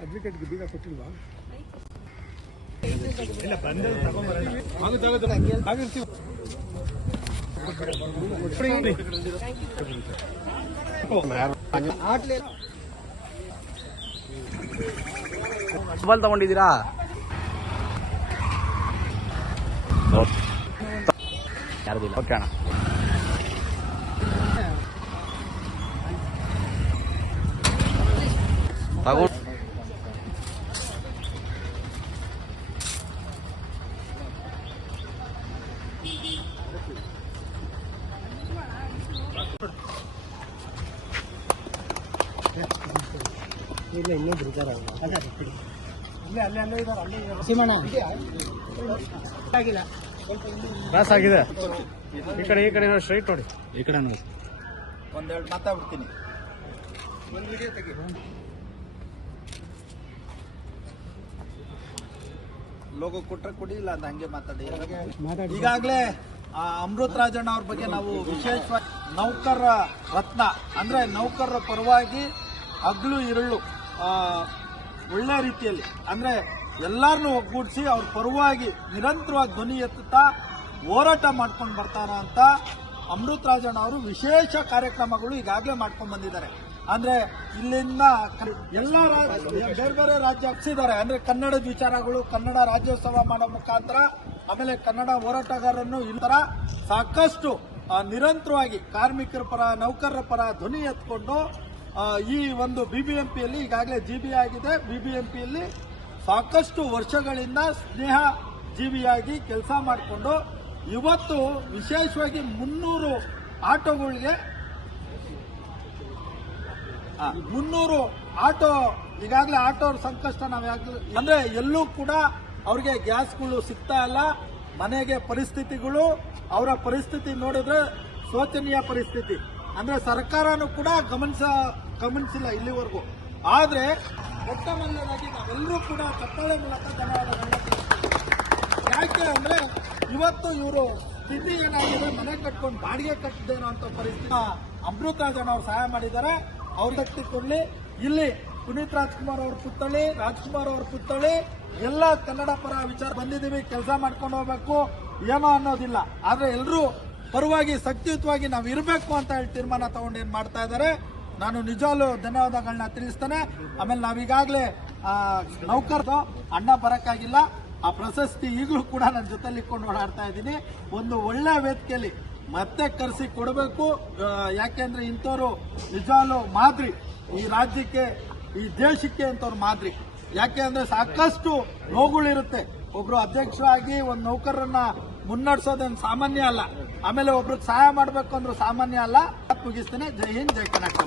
ಅಡ್ವೊಕೇಟ್ಗೆ ಬೀಗ ಕೊಟ್ಟಿಲ್ವಾ? Mobile ತಗೊಂಡಿದ್ದೀರಾ? ಯಾರದಿಲ್ಲ. Okay ಅಣ್ಣ. ತಗೊಂಡು ಇಲ್ಲ ಇನ್ನೊಬ್ರು ಇದ್ದಾರೆ. ಅಲ್ಲೇ ಇದ್ದಾರೆ. ಸಿಮಣ್ಣ ಆಗಿಲ್ಲ, ಕ್ರಾಸ್ ಆಗಿದೆ. ಈ ಕಡೆ ಸ್ಟ್ರೈಟ್ ನೋಡಿ. ಈ ಕಡೆ ನೋಡಿ. ಒಂದೆರಡು ಮಾತಾಡ್ಬಿಡ್ತೀನಿ. ಲೋಗೋ ಕೊಟ್ರೆ ಕೊಡಿ, ಇಲ್ಲ ಅಂತ ಹಂಗೆ ಮಾತಾಡಿ. ಈಗಾಗಲೇ ಅಮೃತ್ ರಾಜಣ್ಣ ಅವ್ರ ಬಗ್ಗೆ ನಾವು ವಿಶೇಷವಾಗಿ ನೌಕರರ ರತ್ನ ಅಂದ್ರೆ ನೌಕರರ ಪರವಾಗಿ ಹಗಲು ಇರಳು ಒಳ್ಳೆ ರೀತಿಯಲ್ಲಿ ಅಂದ್ರೆ ಎಲ್ಲಾರನ್ನೂ ಒಗ್ಗೂಡಿಸಿ ಅವ್ರ ಪರವಾಗಿ ನಿರಂತರವಾಗಿ ಧ್ವನಿ ಎತ್ತುತ್ತಾ ಹೋರಾಟ ಮಾಡ್ಕೊಂಡು ಬರ್ತಾರ ಅಂತ ಅಮೃತ್ ರಾಜಣ್ಣ ಅವರು ವಿಶೇಷ ಕಾರ್ಯಕ್ರಮಗಳು ಈಗಾಗಲೇ ಮಾಡ್ಕೊಂಡು ಬಂದಿದ್ದಾರೆ. ಅಂದ್ರೆ ಇಲ್ಲಿಂದ ಎಲ್ಲ ಬೇರೆ ಬೇರೆ ರಾಜ್ಯ ಹಬ್ಸಿದ್ದಾರೆ. ಅಂದ್ರೆ ಕನ್ನಡದ ವಿಚಾರಗಳು, ಕನ್ನಡ ರಾಜ್ಯೋತ್ಸವ ಮಾಡೋ ಮುಖಾಂತರ, ಆಮೇಲೆ ಕನ್ನಡ ಹೋರಾಟಗಾರರನ್ನು ಈ ತರ ಸಾಕಷ್ಟು ನಿರಂತರವಾಗಿ ಕಾರ್ಮಿಕರ ಪರ, ನೌಕರರ ಪರ ಧ್ವನಿ ಎತ್ಕೊಂಡು ಈ ಒಂದು ಬಿಬಿಎಂಪಿಯಲ್ಲಿ ಈಗಾಗಲೇ ಜಿಬಿ ಆಗಿದೆ. ಬಿಬಿಎಂಪಿಯಲ್ಲಿ ಸಾಕಷ್ಟು ವರ್ಷಗಳಿಂದ ಸ್ನೇಹ ಜೀವಿಯಾಗಿ ಕೆಲಸ ಮಾಡಿಕೊಂಡು ಇವತ್ತು ವಿಶೇಷವಾಗಿ 300 ಆಟೋಗಳಿಗೆ 300 ಆಟೋ ಈಗಾಗಲೇ ಆಟೋ ಸಂಕಷ್ಟ ಅಂದ್ರೆ ಎಲ್ಲೂ ಕೂಡ ಅವ್ರಿಗೆ ಗ್ಯಾಸ್ಗಳು ಸಿಗ್ತಾ ಇಲ್ಲ. ಮನೆಗೆ ಪರಿಸ್ಥಿತಿಗಳು, ಅವರ ಪರಿಸ್ಥಿತಿ ನೋಡಿದ್ರೆ ಶೋಚನೀಯ ಪರಿಸ್ಥಿತಿ. ಅಂದ್ರೆ ಸರ್ಕಾರನೂ ಕೂಡ ಗಮನಿಸಿಲ್ಲ ಇಲ್ಲಿವರೆಗೂ. ಆದ್ರೆ ಮೊಟ್ಟ ಮೊದಲನೇದಾಗಿ ನಾವೆಲ್ಲರೂ ಕೂಡ ಚಪ್ಪಾಳೆ ಮೂಲಕ ಧನ್ಯವಾದಗಳನ್ನ ತಿಳಿಸ್ತೀವಿ. ಯಾಕೆ ಅಂದ್ರೆ ಇವತ್ತು ಇವರು ಸ್ಥಿತಿ ಏನಾಗಿದೆ, ಮನೆ ಕಟ್ಕೊಂಡು ಬಾಡಿಗೆ ಕಟ್ಟಿದ್ದೇನೋ ಅಂತ ಪರಿಸ್ಥಿತಿ ಅಮೃತ್ ರಾಜಣ್ಣ ಅವ್ರು ಸಹಾಯ ಮಾಡಿದ್ದಾರೆ. ಅವ್ರ ಶಕ್ತಿ ಕೊಡ್ಲಿ. ಇಲ್ಲಿ ಪುನೀತ್ ರಾಜ್ಕುಮಾರ್ ಅವ್ರ ಪುತ್ಥಳಿ, ರಾಜ್ಕುಮಾರ್ ಅವ್ರ ಪುತ್ಥಳಿ ಎಲ್ಲ ಕನ್ನಡ ಪರ ವಿಚಾರ ಬಂದಿದ್ದೀವಿ, ಕೆಲಸ ಮಾಡ್ಕೊಂಡು ಹೋಗ್ಬೇಕು ಏನೋ ಅನ್ನೋದಿಲ್ಲ. ಆದ್ರೆ ಎಲ್ಲರೂ ಪರವಾಗಿ ಶಕ್ತಿಯುತವಾಗಿ ನಾವು ಇರಬೇಕು ಅಂತ ಹೇಳಿ ತೀರ್ಮಾನ ತಗೊಂಡು ಏನ್ ಮಾಡ್ತಾ ಇದ್ದಾರೆ. ನಾನು ನಿಜವಾಗ್ಲೂ ಧನ್ಯವಾದಗಳನ್ನ ತಿಳಿಸ್ತೇನೆ. ಆಮೇಲೆ ನಾವೀಗಾಗಲೇ ನೌಕರದು ಅಣ್ಣ ಬರಕ್ಕಾಗಿಲ್ಲ, ಆ ಪ್ರಶಸ್ತಿ ಈಗಲೂ ಕೂಡ ನನ್ನ ಜೊತೆಲಿ ಇಟ್ಕೊಂಡು ಓಡಾಡ್ತಾ ಇದ್ದೀನಿ. ಒಂದು ಒಳ್ಳೆ ವೇದಿಕೆಯಲ್ಲಿ ಮತ್ತೆ ಕರೆಸಿ ಕೊಡಬೇಕು. ಯಾಕೆಂದ್ರೆ ಇಂಥವ್ರು ನಿಜವಾಗ್ಲೂ ಮಾದರಿ, ಈ ರಾಜ್ಯಕ್ಕೆ, ಈ ದೇಶಕ್ಕೆ ಇಂಥವ್ರು ಮಾದರಿ. ಯಾಕೆ ಅಂದ್ರೆ ಸಾಕಷ್ಟು ನೋವುಗಳಿರುತ್ತೆ. ಒಬ್ರು ಅಧ್ಯಕ್ಷರಾಗಿ ಒಂದು ನೌಕರರನ್ನ ಮುನ್ನಡೆಸೋದೇನು ಸಾಮಾನ್ಯ ಅಲ್ಲ. ಆಮೇಲೆ ಒಬ್ರಿಗೆ ಸಹಾಯ ಮಾಡಬೇಕು ಅಂದ್ರೆ ಸಾಮಾನ್ಯ ಅಲ್ಲ. ಮುಗಿಸ್ತೇನೆ. ಜೈ ಹಿಂದ್, ಜೈ ಕರ್ನಾಟಕ.